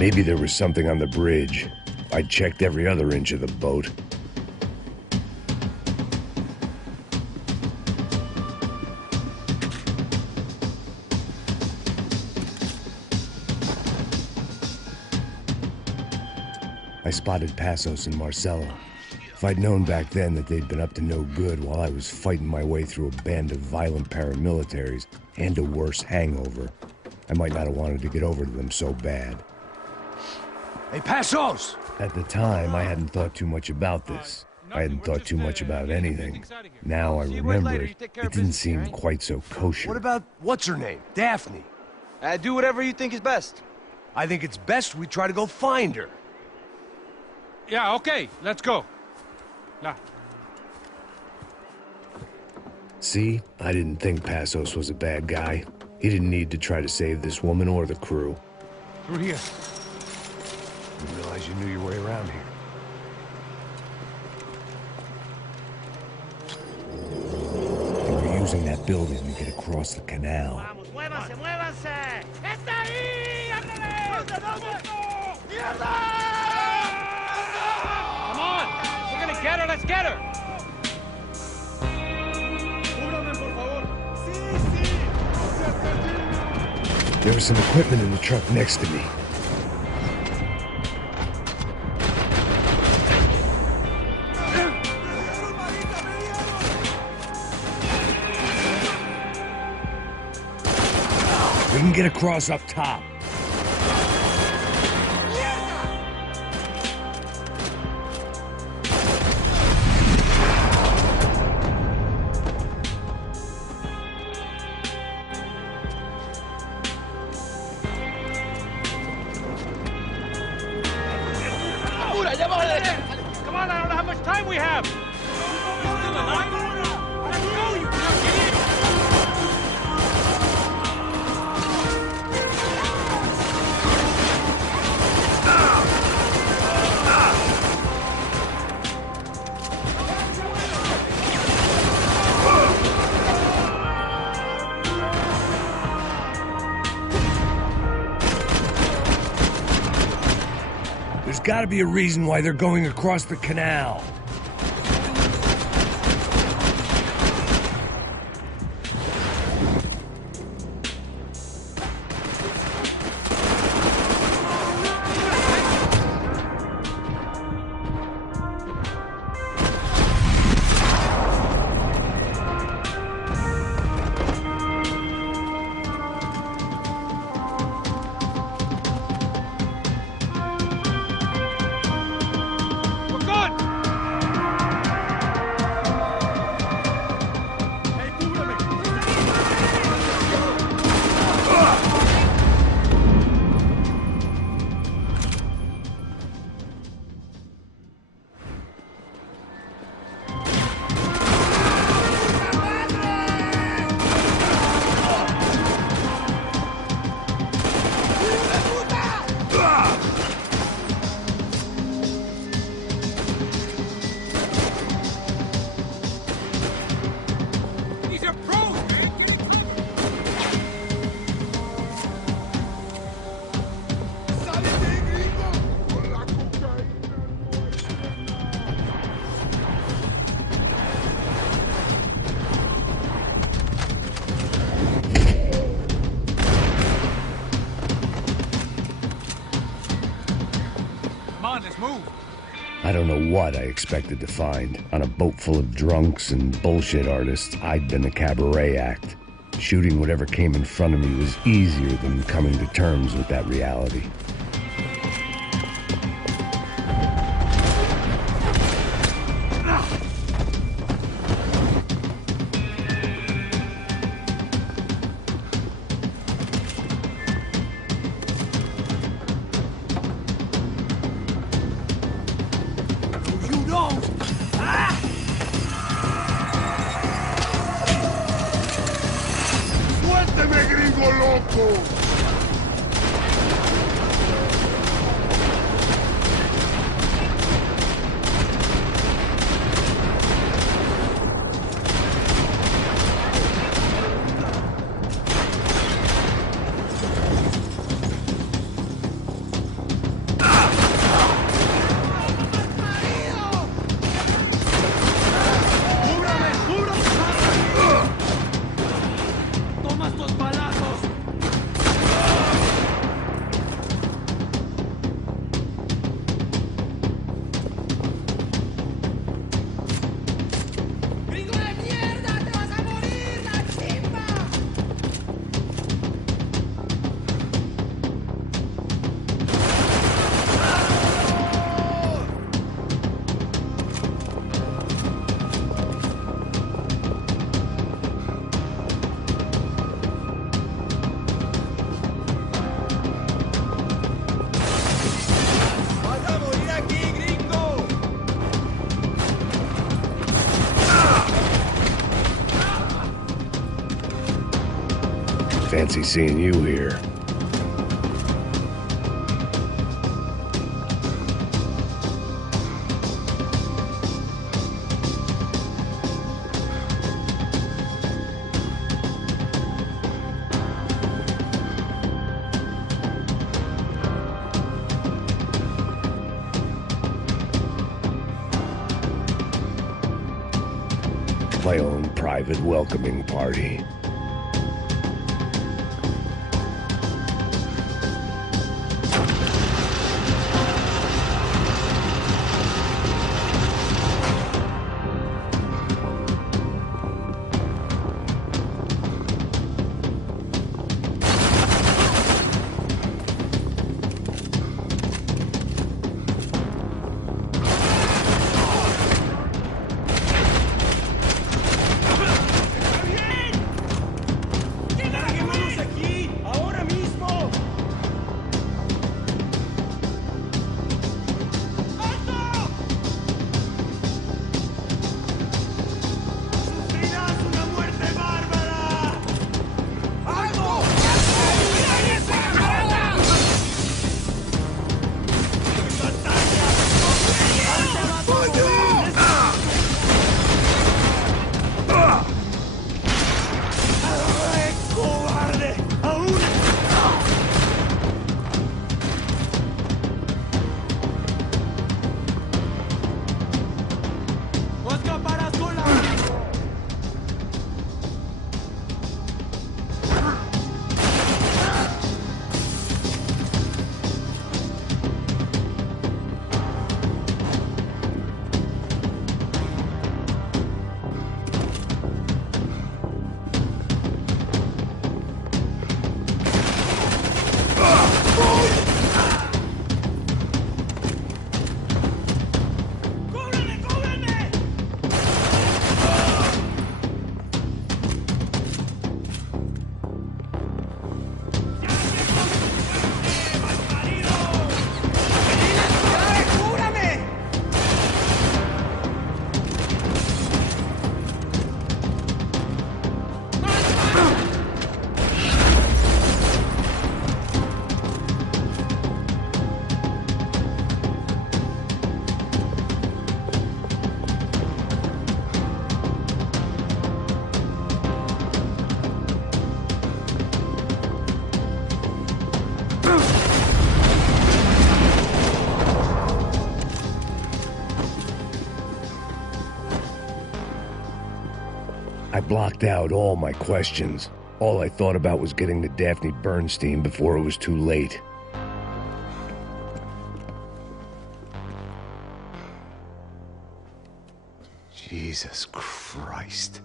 Maybe there was something on the bridge. I checked every other inch of the boat. I spotted Passos and Marcelo. If I'd known back then that they'd been up to no good while I was fighting my way through a band of violent paramilitaries and a worse hangover, I might not have wanted to get over to them so bad. Hey, Passos! At the time, I hadn't thought too much about this. I hadn't thought too much about anything. Now I remember it didn't seem quite so kosher. What about, what's her name? Daphne? Do whatever you think is best. I think it's best we try to go find her. Yeah, okay, let's go. Nah. See? I didn't think Passos was a bad guy. He didn't need to try to save this woman or the crew. Through here. Didn't realize you knew your way around here. They were using that building to get across the canal. Vamos, muévanse, muévanse. ¡Está ahí! ¡Ándale! ¡Mierda! Come on! We're gonna get her, let's get her! There was some equipment in the truck next to me. We can get across up top. Come on, I don't know how much time we have! Let's go, you drunk idiot! There's gotta be a reason why they're going across the canal. I don't know what I expected to find. On a boat full of drunks and bullshit artists, I'd been a cabaret act. Shooting whatever came in front of me was easier than coming to terms with that reality. Fancy seeing you here. My own private welcoming party. I blocked out all my questions. All I thought about was getting to Daphne Bernstein before it was too late. Jesus Christ.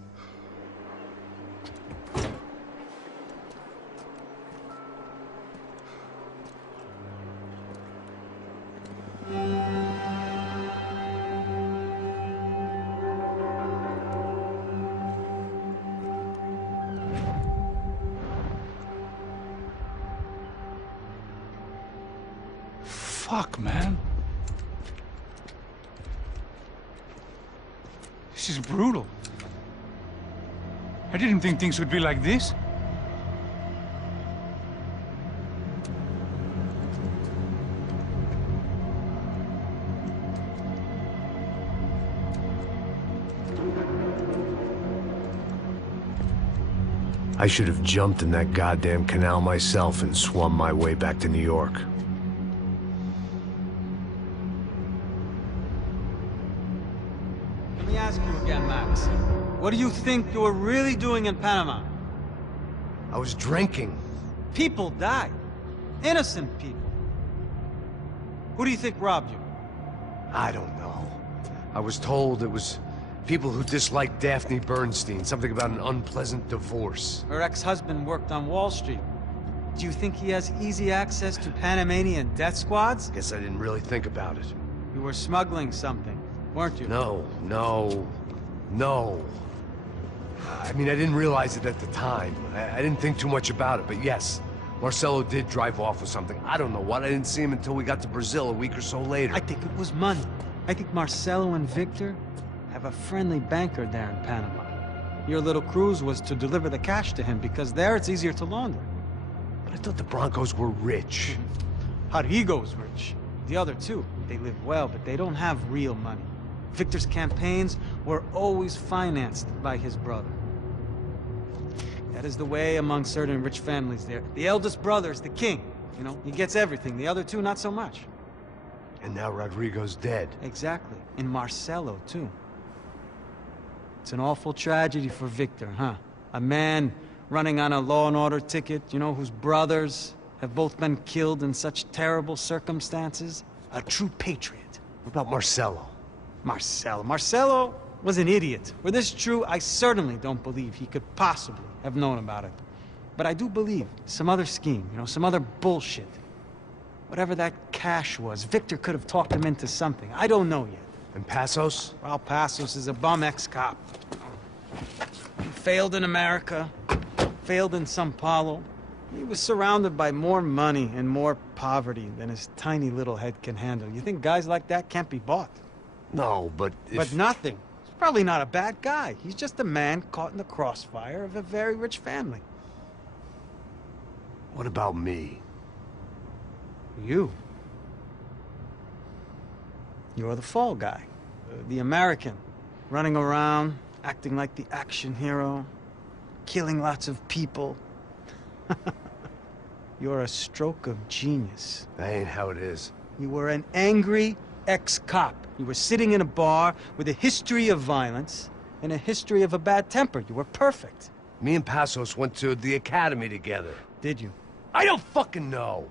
Fuck, man. This is brutal. I didn't think things would be like this. I should have jumped in that goddamn canal myself and swum my way back to New York. Let me ask you again, Max. What do you think you were really doing in Panama? I was drinking. People died. Innocent people. Who do you think robbed you? I don't know. I was told it was people who disliked Daphne Bernstein, something about an unpleasant divorce. Her ex-husband worked on Wall Street. Do you think he has easy access to Panamanian death squads? Guess I didn't really think about it. You were smuggling something, weren't you? No. I mean, I didn't realize it at the time. I didn't think too much about it, but yes, Marcelo did drive off with something. I don't know what. I didn't see him until we got to Brazil a week or so later. I think it was money. I think Marcelo and Victor have a friendly banker there in Panama. Your little cruise was to deliver the cash to him, because there it's easier to launder. But I thought the Broncos were rich. Rodrigo's rich. The other two, they live well, but they don't have real money. Victor's campaigns were always financed by his brother. That is the way among certain rich families there. The eldest brother is the king. You know, he gets everything. The other two, not so much. And now Rodrigo's dead. Exactly. And Marcelo, too. It's an awful tragedy for Victor, huh? A man running on a law and order ticket, you know, whose brothers have both been killed in such terrible circumstances. A true patriot. What about Marcelo? Marcelo was an idiot. Were this true, I certainly don't believe he could possibly have known about it. But I do believe some other scheme, you know, some other bullshit. Whatever that cash was, Victor could have talked him into something. I don't know yet. And Passos? Well, Passos is a bum ex-cop. He failed in America, failed in Sao Paulo. He was surrounded by more money and more poverty than his tiny little head can handle. You think guys like that can't be bought? No, but if... But nothing. He's probably not a bad guy. He's just a man caught in the crossfire of a very rich family. What about me? You. You're the fall guy. The American. Running around, acting like the action hero. Killing lots of people. You're a stroke of genius. That ain't how it is. You were an angry ex-cop. You were sitting in a bar with a history of violence and a history of a bad temper. You were perfect. Me and Passos went to the academy together. Did you? I don't fucking know!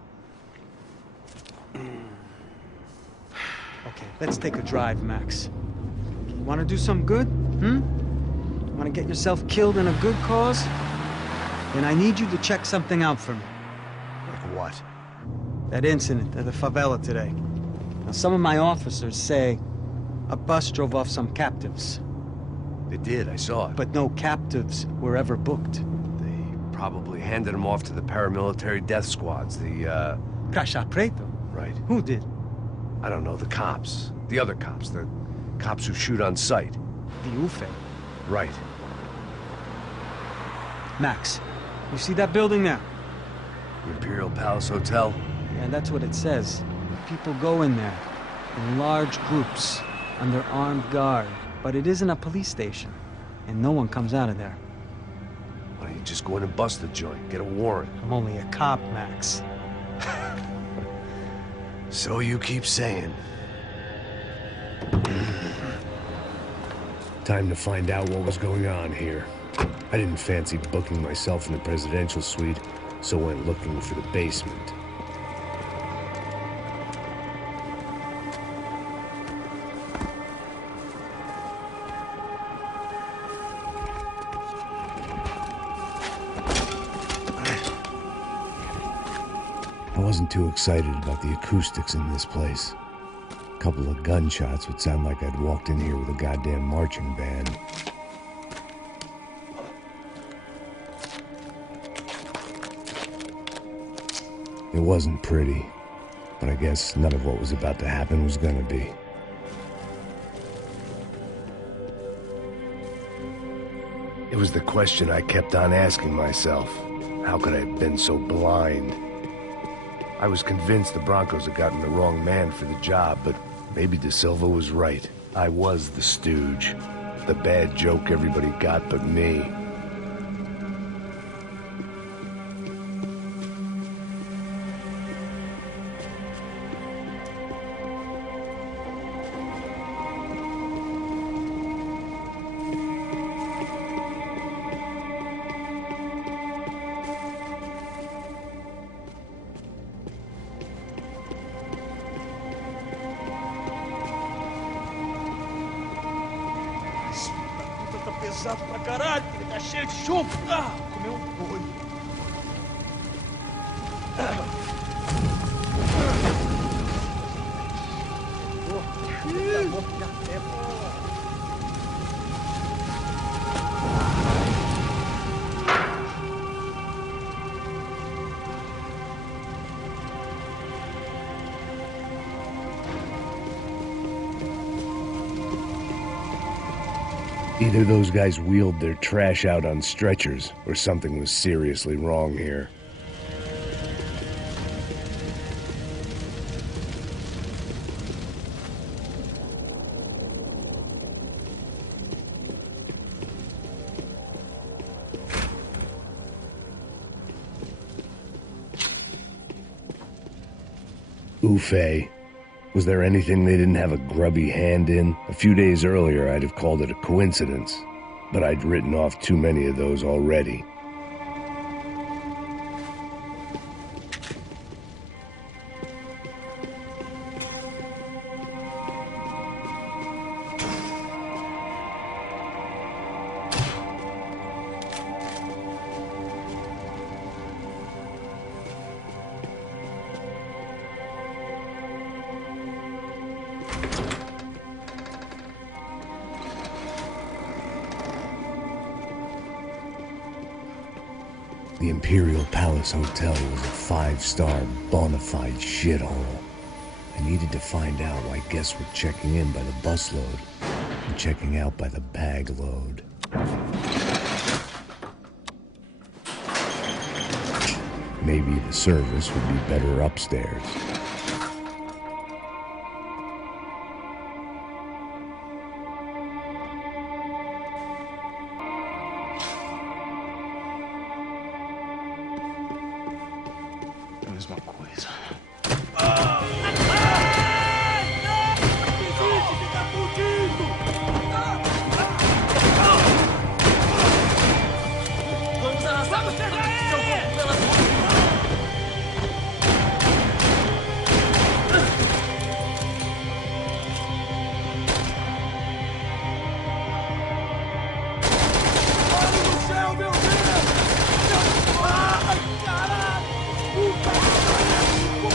Okay, let's take a drive, Max. You want to do some good? Want to get yourself killed in a good cause? Then I need you to check something out for me. Like what? That incident at the favela today. Now, some of my officers say a bus drove off some captives. They did, I saw it. But no captives were ever booked. They probably handed them off to the paramilitary death squads, the, Caixa Preto? Right. Who did? I don't know, the cops. The other cops, the cops who shoot on sight. The UFE. Right. Max, you see that building there? The Imperial Palace Hotel? Yeah, that's what it says. People go in there, in large groups, under armed guard. But it isn't a police station, and no one comes out of there. Why don't you just go in and bust the joint, get a warrant? I'm only a cop, Max. So you keep saying. Time to find out what was going on here. I didn't fancy booking myself in the presidential suite, so went looking for the basement. I wasn't too excited about the acoustics in this place. A couple of gunshots would sound like I'd walked in here with a goddamn marching band. It wasn't pretty, but I guess none of what was about to happen was gonna be. It was the question I kept on asking myself. How could I have been so blind? I was convinced the Broncos had gotten the wrong man for the job, but maybe De Silva was right. I was the stooge. The bad joke everybody got but me. Tá pesado pra caralho, ele tá cheio de chumbo. Ah, comeu boi. Either those guys wheeled their trash out on stretchers, or something was seriously wrong here. Ufe. Was there anything they didn't have a grubby hand in? A few days earlier, I'd have called it a coincidence, but I'd written off too many of those already. The Imperial Palace Hotel was a five-star, bona fide shithole. I needed to find out why guests were checking in by the busload and checking out by the bag load. Maybe the service would be better upstairs. Mesma coisa. Vamos arrastar você, seu corpo pela rua! Olha no céu, meu Deus! Ai, caralho! Puta que pariu!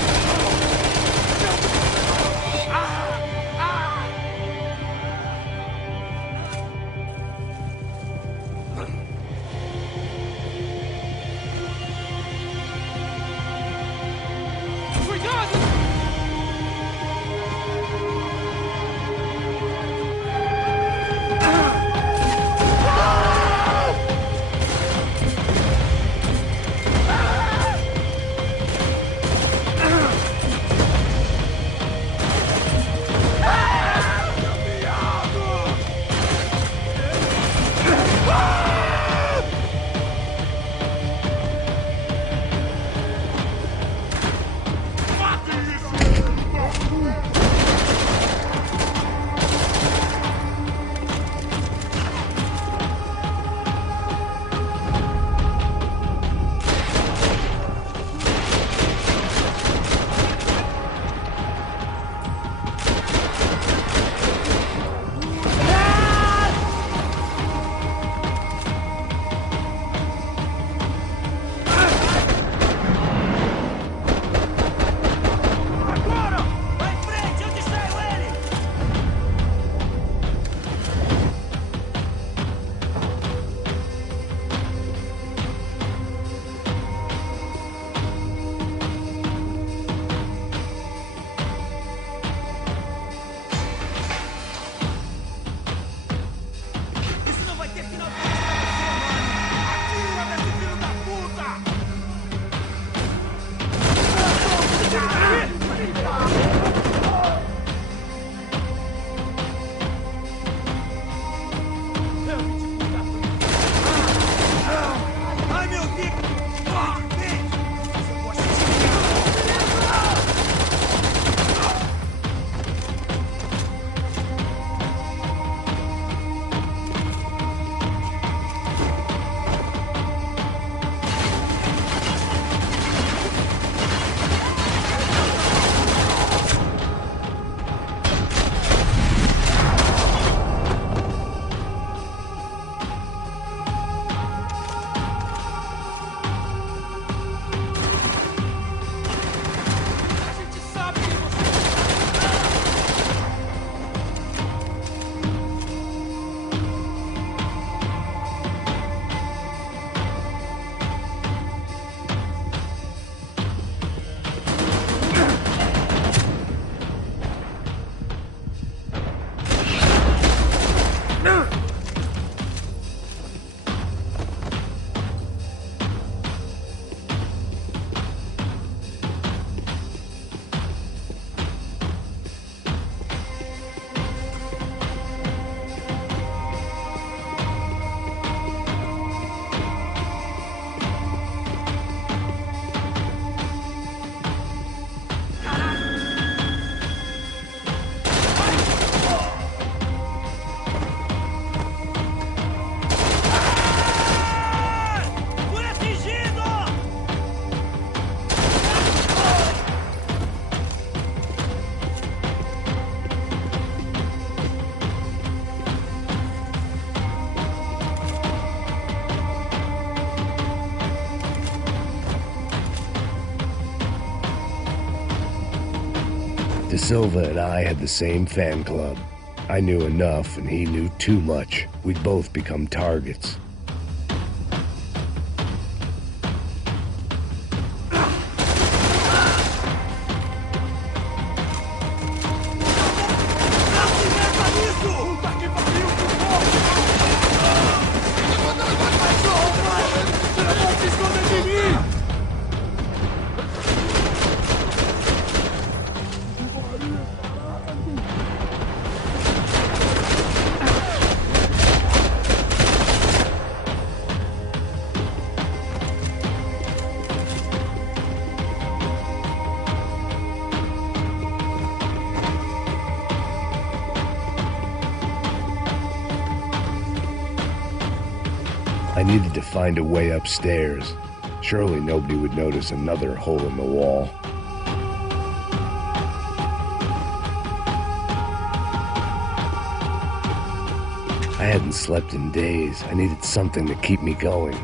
Silva and I had the same fan club. I knew enough and he knew too much. We'd both become targets. I needed to find a way upstairs. Surely nobody would notice another hole in the wall. I hadn't slept in days. I needed something to keep me going.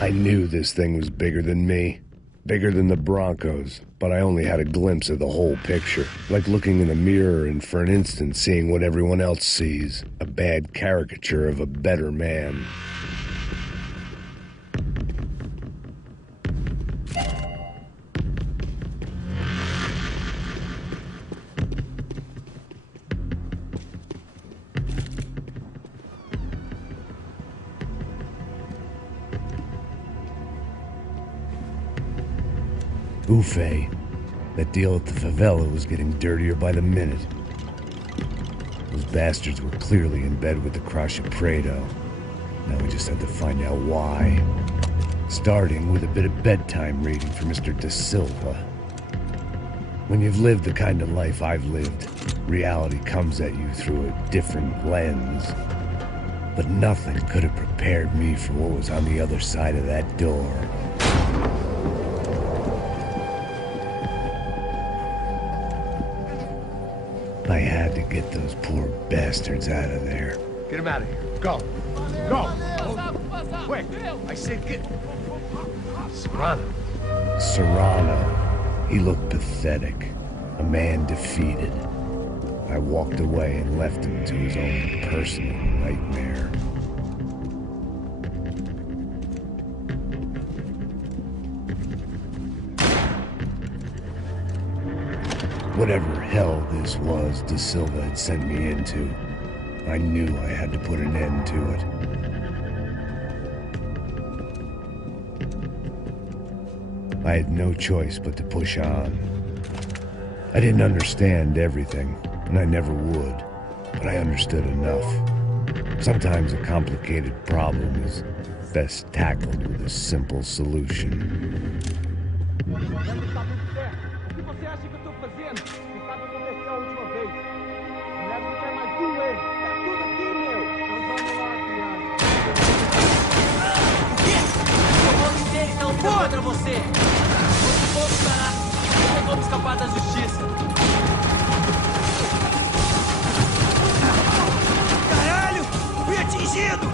I knew this thing was bigger than me, bigger than the Broncos, but I only had a glimpse of the whole picture, like looking in a mirror and for an instant seeing what everyone else sees, a bad caricature of a better man. Ufe. That deal at the favela was getting dirtier by the minute. Those bastards were clearly in bed with the Crash Prado. Now we just had to find out why. Starting with a bit of bedtime reading for Mr. Da Silva. When you've lived the kind of life I've lived, reality comes at you through a different lens. But nothing could have prepared me for what was on the other side of that door. I had to get those poor bastards out of there. Get him out of here. Go. Go. Quick. I said get... Serrano. Serrano. He looked pathetic. A man defeated. I walked away and left him to his own personal nightmare. Whatever hell this was Da Silva had sent me into, I knew I had to put an end to it. I had no choice but to push on. I didn't understand everything, and I never would, but I understood enough. Sometimes a complicated problem is best tackled with a simple solution. Contra você! Vamos parar! Não tem como escapar da justiça! Caralho! Fui atingido!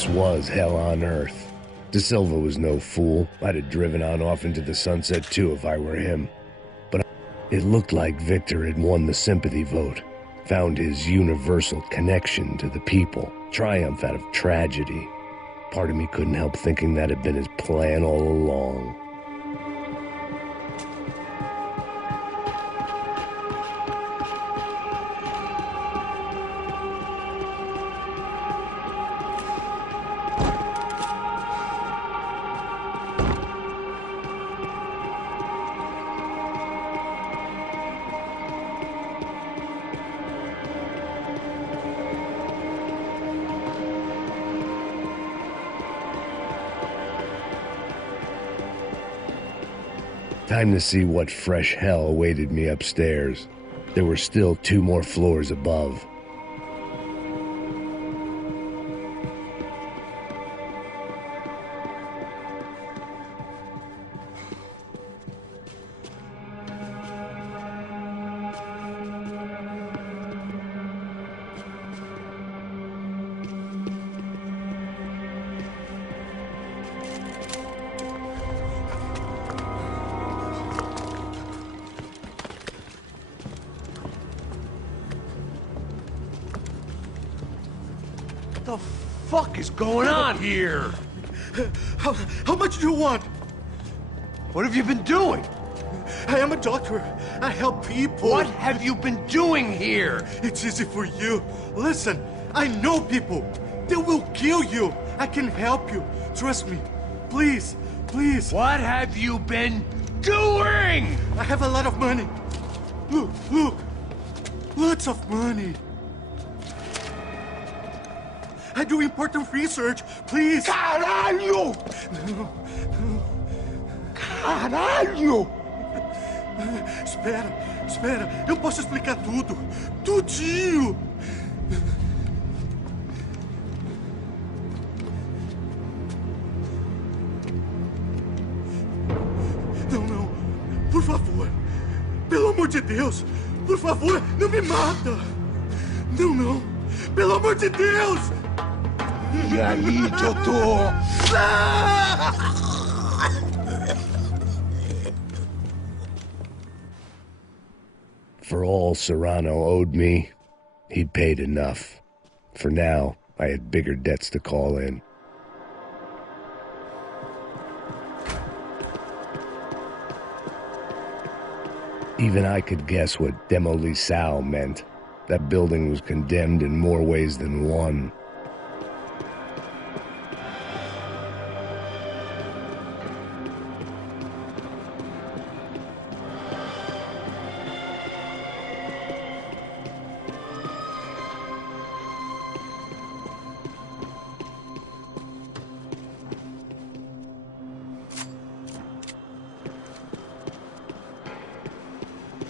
This was hell on earth. De Silva was no fool. I'd have driven on off into the sunset too if I were him. But it looked like Victor had won the sympathy vote, found his universal connection to the people, triumph out of tragedy. Part of me couldn't help thinking that had been his plan all along. Time to see what fresh hell awaited me upstairs. There were still 2 more floors above. What the fuck is going on here? How much do you want? What have you been doing? I am a doctor. I help people. What have you been doing here? It's easy for you. Listen, I know people. They will kill you. I can help you. Trust me. Please, please. What have you been doing? I have a lot of money. Look, look. Lots of money. I do important research. Please. Caralho! Caralho! Espera, espera. Eu posso explicar tudo. Tudinho. Não, não. Por favor. Pelo amor de Deus. Por favor, não me mata. Não, não. Pelo amor de Deus. E aí, doutor? For all Serrano owed me, he'd paid enough. For now, I had bigger debts to call in. Even I could guess what demolição meant. That building was condemned in more ways than one.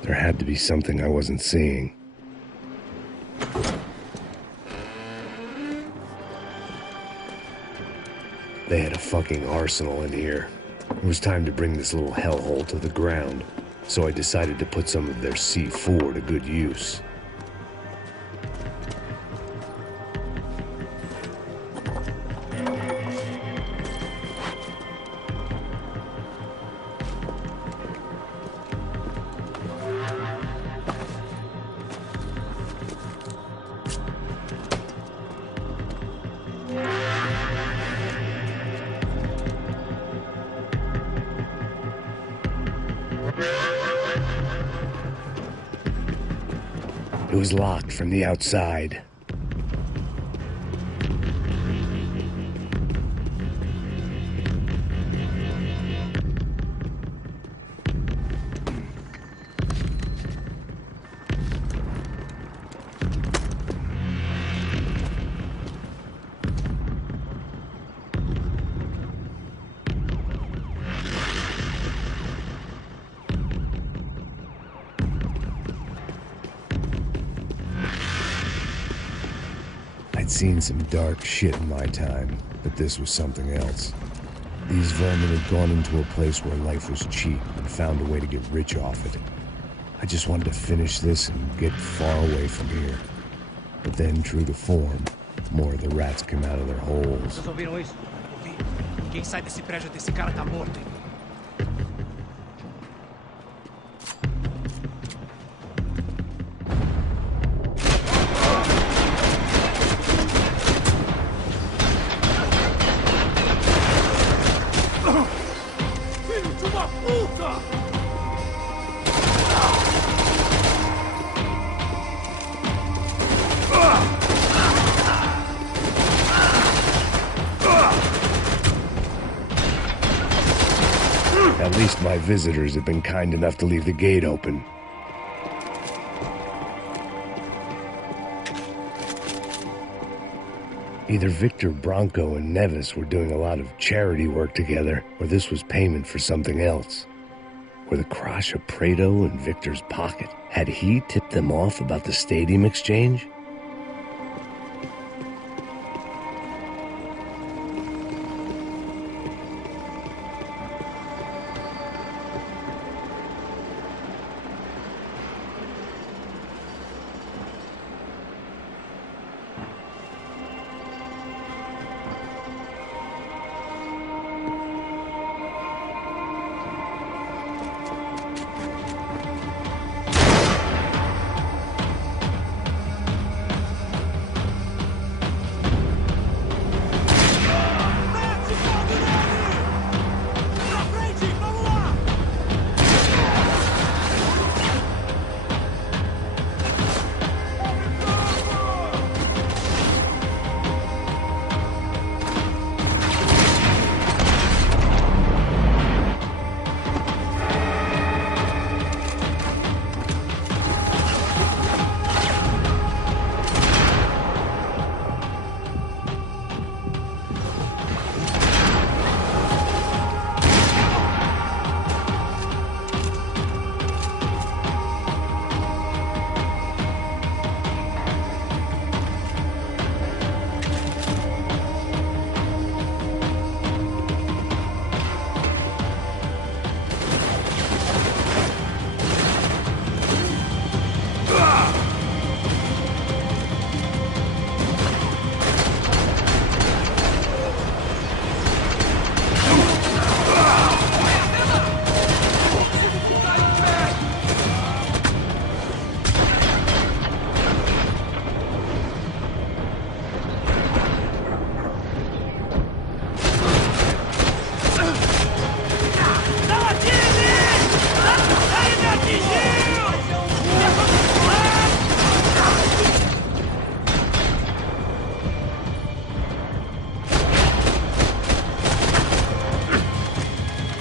There had to be something I wasn't seeing. They had a fucking arsenal in here. It was time to bring this little hellhole to the ground, so I decided to put some of their C4 to good use. It was locked from the outside. I'd seen some dark shit in my time, but this was something else. These vermin had gone into a place where life was cheap and found a way to get rich off it. I just wanted to finish this and get far away from here. But then, true to form, more of the rats come out of their holes. Vocês ouviram isso? Ouvi. Quem sai desse prédio desse cara tá morto, hein? Filho de uma puta! At least my visitors have been kind enough to leave the gate open. Either Victor Bronco and Nevis were doing a lot of charity work together, or this was payment for something else. Were the Crash of Prado in Victor's pocket? Had he tipped them off about the stadium exchange?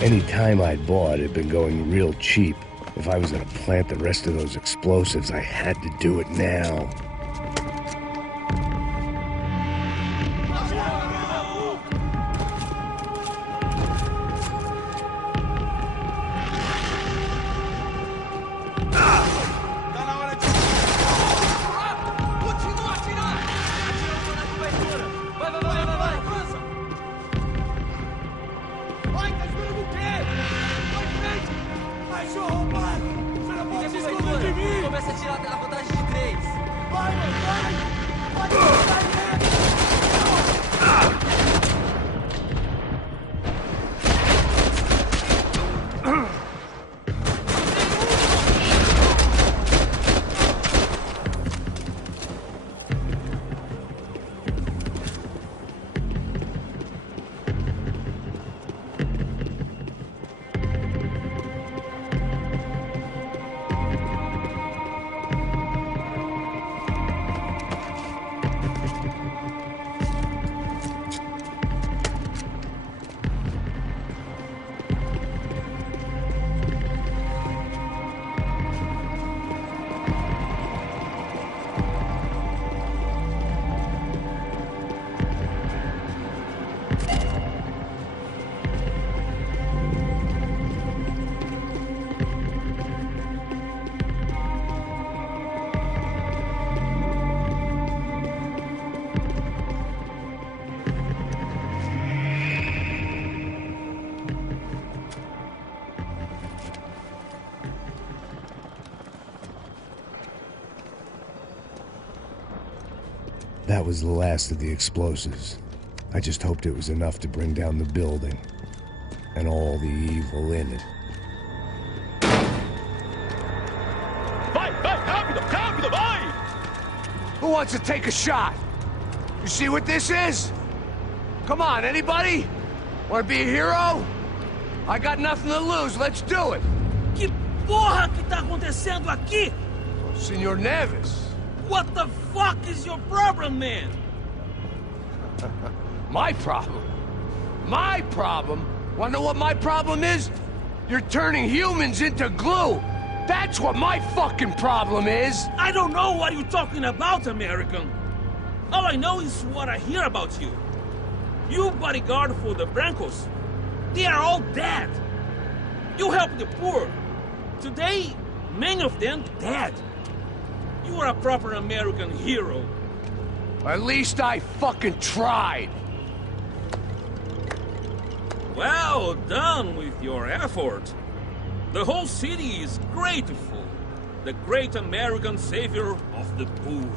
Any time I'd bought had been going real cheap. If I was gonna plant the rest of those explosives, I had to do it now. Começa a tirar a vantagem de 3. Vai, vai! That was the last of the explosives. I just hoped it was enough to bring down the building. And all the evil in it. Vai, rápido, rápido, vai! Who wants to take a shot? You see what this is? Come on, anybody? Want to be a hero? I got nothing to lose, let's do it! Que porra que tá acontecendo aqui? Senor Neves. What the fuck is your problem, man? My problem? My problem? Wanna know what my problem is? You're turning humans into glue! That's what my fucking problem is! I don't know what you're talking about, American. All I know is what I hear about you. You bodyguard for the Brancos. They are all dead. You help the poor. Today, many of them dead. You are a proper American hero. At least I fucking tried. Well done with your effort. The whole city is grateful. The great American savior of the poor.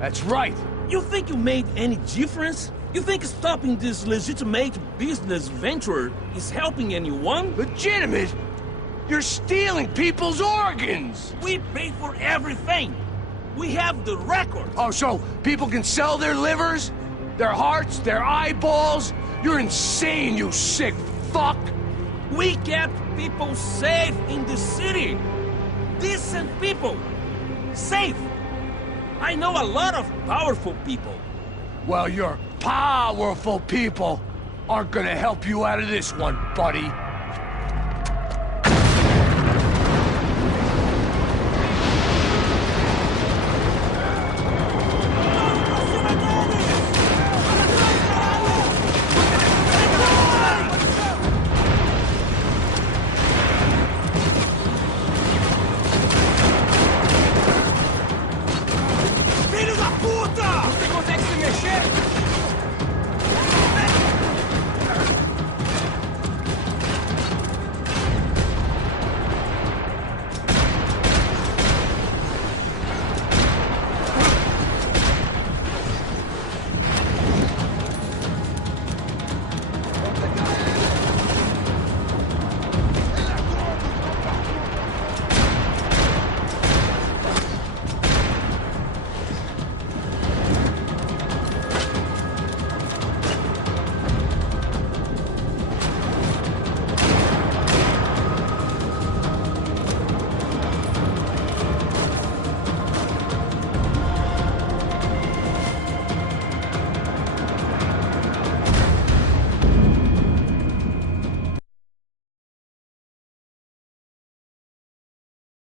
That's right. You think you made any difference? You think stopping this legitimate business venture is helping anyone? Legitimate? You're stealing people's organs! We pay for everything. We have the record. Oh, so people can sell their livers? Their hearts? Their eyeballs? You're insane, you sick fuck! We kept people safe in the city. Decent people. Safe. I know a lot of powerful people. Well, your powerful people aren't gonna help you out of this one, buddy.